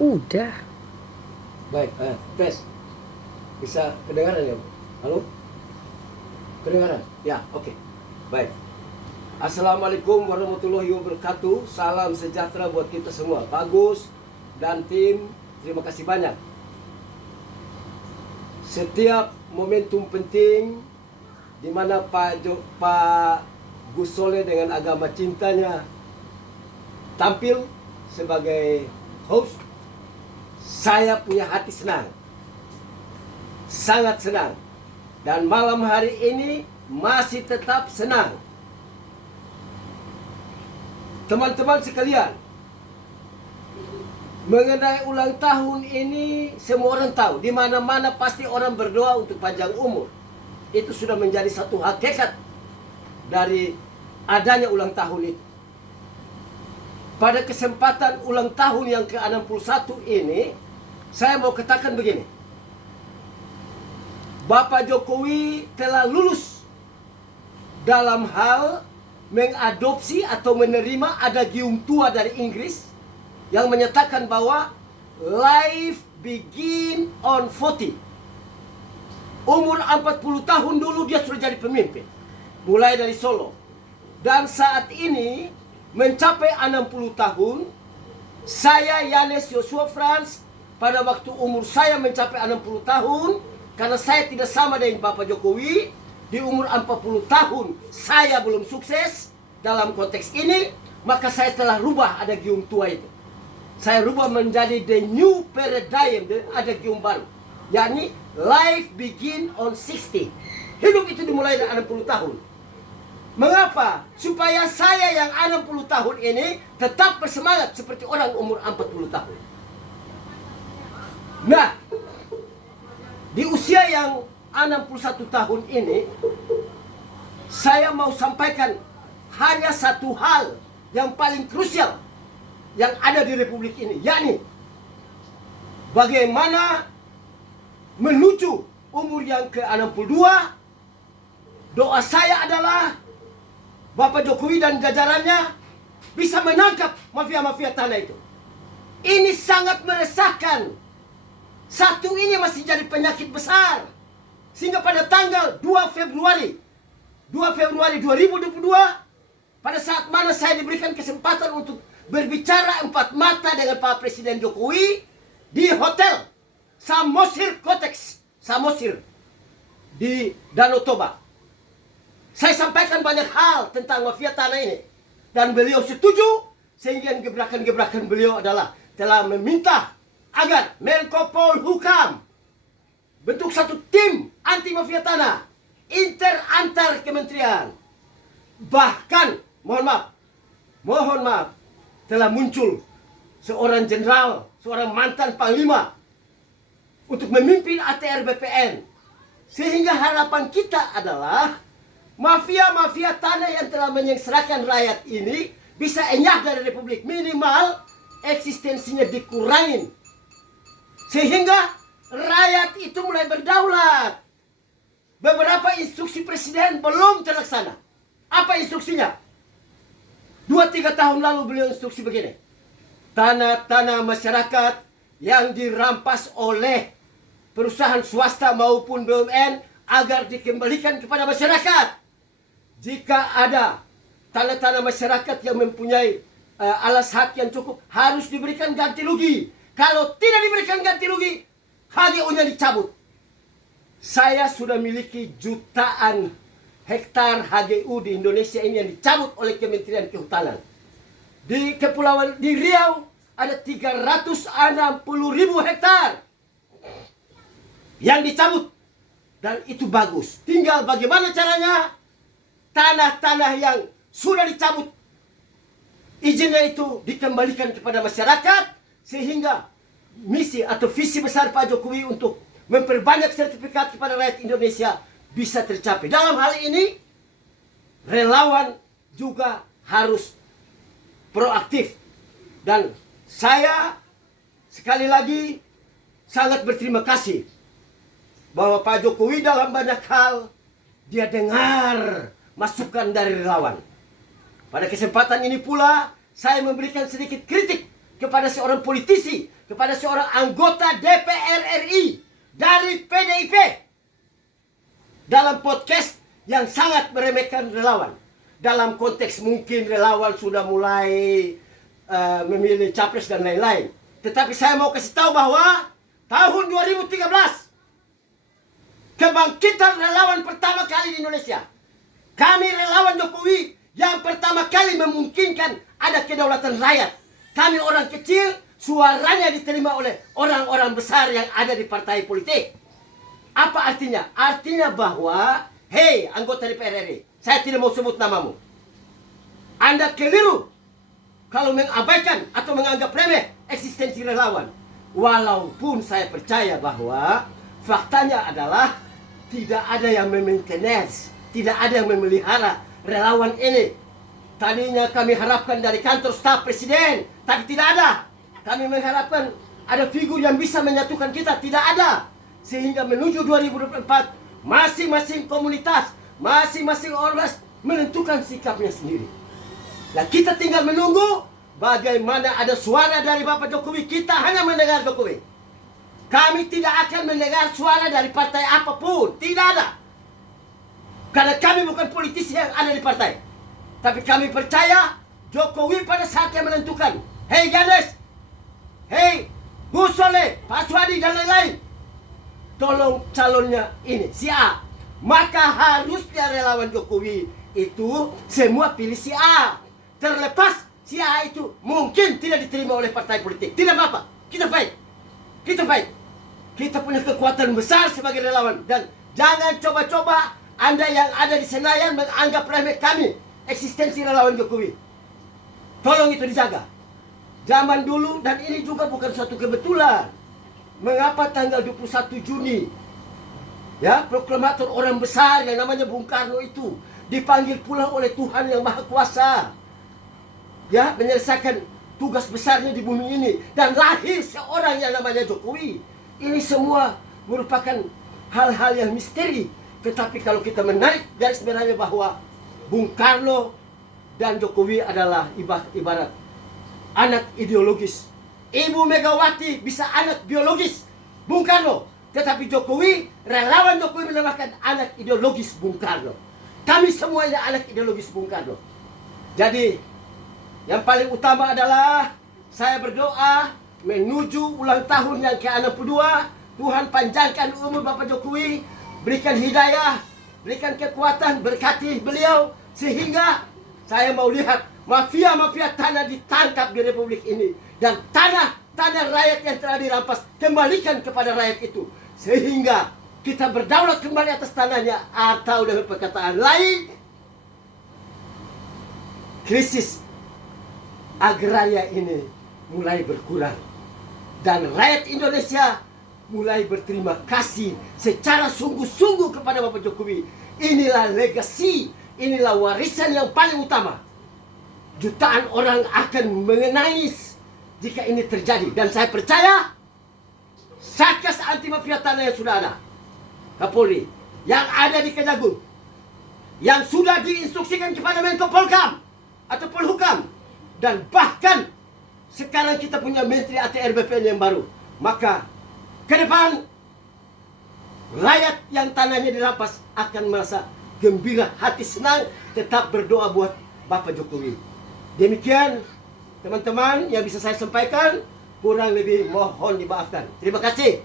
Udah. Baik, tes. Bisa kedengaran ya? Halo? Kedengaran? Ya, oke. Baik. Assalamualaikum warahmatullahi wabarakatuh. Salam sejahtera buat kita semua. Bagus dan tim, terima kasih banyak. Setiap momentum penting di mana Pak Gus Soleh dengan agama cintanya tampil sebagai host, saya punya hati senang, sangat senang, dan malam hari ini masih tetap senang. Teman-teman sekalian, mengenai ulang tahun ini semua orang tahu, di mana-mana pasti orang berdoa untuk panjang umur. Itu sudah menjadi satu hakikat dari adanya ulang tahun itu. Pada kesempatan ulang tahun yang ke-61 ini, saya mau katakan begini. Bapak Jokowi telah lulus dalam hal mengadopsi atau menerima adagium tua dari Inggris yang menyatakan bahwa life begin on 40. Umur 40 tahun dulu dia sudah jadi pemimpin, mulai dari Solo. Dan saat ini mencapai 60 tahun, saya Yanes Joshua Frans pada waktu umur saya mencapai 60 tahun, karena saya tidak sama dengan Bapak Jokowi, di umur 40 tahun saya belum sukses dalam konteks ini, maka saya telah rubah adagium tua itu. Saya rubah menjadi the new paradigm, adagium baru, yakni life begin on 60. Hidup itu dimulai dari 60 tahun. Mengapa? Supaya saya yang 60 tahun ini tetap bersemangat seperti orang umur 40 tahun. Nah, di usia yang 61 tahun ini, saya mau sampaikan hanya satu hal yang paling krusial yang ada di Republik ini, yakni bagaimana menuju umur yang ke-62. Doa saya adalah Bapak Jokowi dan jajarannya bisa menangkap mafia-mafia tanah itu. Ini sangat meresahkan. Satu ini masih jadi penyakit besar. Sehingga pada tanggal 2 Februari 2022, pada saat mana saya diberikan kesempatan untuk berbicara empat mata dengan Pak Presiden Jokowi di Hotel Samosir Kotex, Samosir di Danau Toba. Saya sampaikan banyak hal tentang mafia tanah ini, dan beliau setuju, sehingga gebrakan-gebrakan beliau adalah telah meminta agar Menko Polhukam bentuk satu tim anti mafia tanah antar kementerian. Bahkan mohon maaf, telah muncul seorang jenderal, seorang mantan panglima untuk memimpin ATR BPN. Sehingga harapan kita adalah mafia-mafia tanah yang telah menyengsarakan rakyat ini bisa enyah dari Republik. Minimal eksistensinya dikurangin, sehingga rakyat itu mulai berdaulat. Beberapa instruksi presiden belum terlaksana. Apa instruksinya? 2-3 tahun lalu beliau instruksi begini. Tanah-tanah masyarakat yang dirampas oleh perusahaan swasta maupun BUMN agar dikembalikan kepada masyarakat. Jika ada tanah-tanah masyarakat yang mempunyai alas hak yang cukup, harus diberikan ganti rugi. Kalau tidak diberikan ganti rugi, HGU-nya dicabut. Saya sudah miliki jutaan hektar HGU di Indonesia ini yang dicabut oleh Kementerian Kehutanan. Di Kepulauan di Riau ada 360.000 hektar yang dicabut, dan itu bagus. Tinggal bagaimana caranya tanah-tanah yang sudah dicabut izinnya itu dikembalikan kepada masyarakat, sehingga misi atau visi besar Pak Jokowi untuk memperbanyak sertifikat kepada rakyat Indonesia bisa tercapai. Dalam hal ini, relawan juga harus proaktif. Dan saya sekali lagi sangat berterima kasih bahwa Pak Jokowi dalam banyak hal dia dengar masukan dari relawan. Pada kesempatan ini pula saya memberikan sedikit kritik kepada seorang politisi, kepada seorang anggota DPR RI dari PDIP dalam podcast yang sangat meremehkan relawan. Dalam konteks mungkin relawan sudah mulai memilih capres dan lain-lain. Tetapi saya mau kasih tahu bahwa tahun 2013 kebangkitan relawan pertama kali di Indonesia. Kami relawan Jokowi yang pertama kali memungkinkan ada kedaulatan rakyat. Kami orang kecil, suaranya diterima oleh orang-orang besar yang ada di partai politik. Apa artinya? Artinya bahwa, hei anggota DPR RI, saya tidak mau sebut namamu. Anda keliru kalau mengabaikan atau menganggap remeh eksistensi relawan. Walaupun saya percaya bahwa faktanya adalah tidak ada yang memaintenance, tidak ada yang memelihara relawan ini. Tadinya kami harapkan dari kantor staf presiden, tapi tidak ada. Kami mengharapkan ada figur yang bisa menyatukan kita, tidak ada. Sehingga menuju 2024, masing-masing komunitas, masing-masing ormas menentukan sikapnya sendiri. Nah, kita tinggal menunggu bagaimana ada suara dari Bapak Jokowi. Kita hanya mendengar Jokowi. Kami tidak akan mendengar suara dari partai apapun. Tidak ada. Karena kami bukan politisi yang ada di partai. Tapi kami percaya Jokowi pada saat yang menentukan. Hei Gades, hei Gus Soleh, Pak Suhadi dan lain-lain, tolong calonnya ini, si A. Maka harusnya relawan Jokowi itu semua pilih si A. Terlepas si A itu mungkin tidak diterima oleh partai politik. Tidak apa-apa. Kita fight. Kita fight. Kita punya kekuatan besar sebagai relawan. Dan jangan coba-coba Anda yang ada di Senayan menganggap remeh kami, eksistensi relawan Jokowi. Tolong itu dijaga. Zaman dulu, dan ini juga bukan suatu kebetulan. Mengapa tanggal 21 Juni, ya, proklamator orang besar yang namanya Bung Karno itu dipanggil pulang oleh Tuhan yang Maha Kuasa, ya, menyelesaikan tugas besarnya di bumi ini, dan lahir seorang yang namanya Jokowi. Ini semua merupakan hal-hal yang misteri. Tetapi kalau kita menarik garis merahnya bahwa Bung Karno dan Jokowi adalah ibarat anak ideologis. Ibu Megawati bisa anak biologis Bung Karno, tetapi Jokowi, relawan Jokowi menamakan anak ideologis Bung Karno. Kami semuanya anak ideologis Bung Karno. Jadi yang paling utama adalah saya berdoa menuju ulang tahun yang ke-62. Tuhan panjangkan umur Bapak Jokowi, berikan hidayah, berikan kekuatan, berkati beliau, sehingga saya mau lihat mafia-mafia tanah ditangkap di Republik ini, dan tanah rakyat yang telah dirampas kembalikan kepada rakyat itu, sehingga kita berdaulat kembali atas tanahnya. Atau dengan perkataan lain, krisis agraria ini mulai berkurang, dan rakyat Indonesia mulai berterima kasih secara sungguh-sungguh kepada Bapak Jokowi. Inilah legasi, inilah warisan yang paling utama. Jutaan orang akan mengenais jika ini terjadi. Dan saya percaya Satgas Anti Mafia Tanah yang sudah ada, Kapolri, yang ada di Kejagung, yang sudah diinstruksikan kepada Menko Polkam atau Polhukam, dan bahkan sekarang kita punya Menteri ATR BPN yang baru. Maka ke depan rakyat yang tanahnya dirampas akan merasa gembira, hati senang, tetap berdoa buat Bapak Jokowi. Demikian teman-teman yang bisa saya sampaikan, kurang lebih mohon dimaafkan. Terima kasih.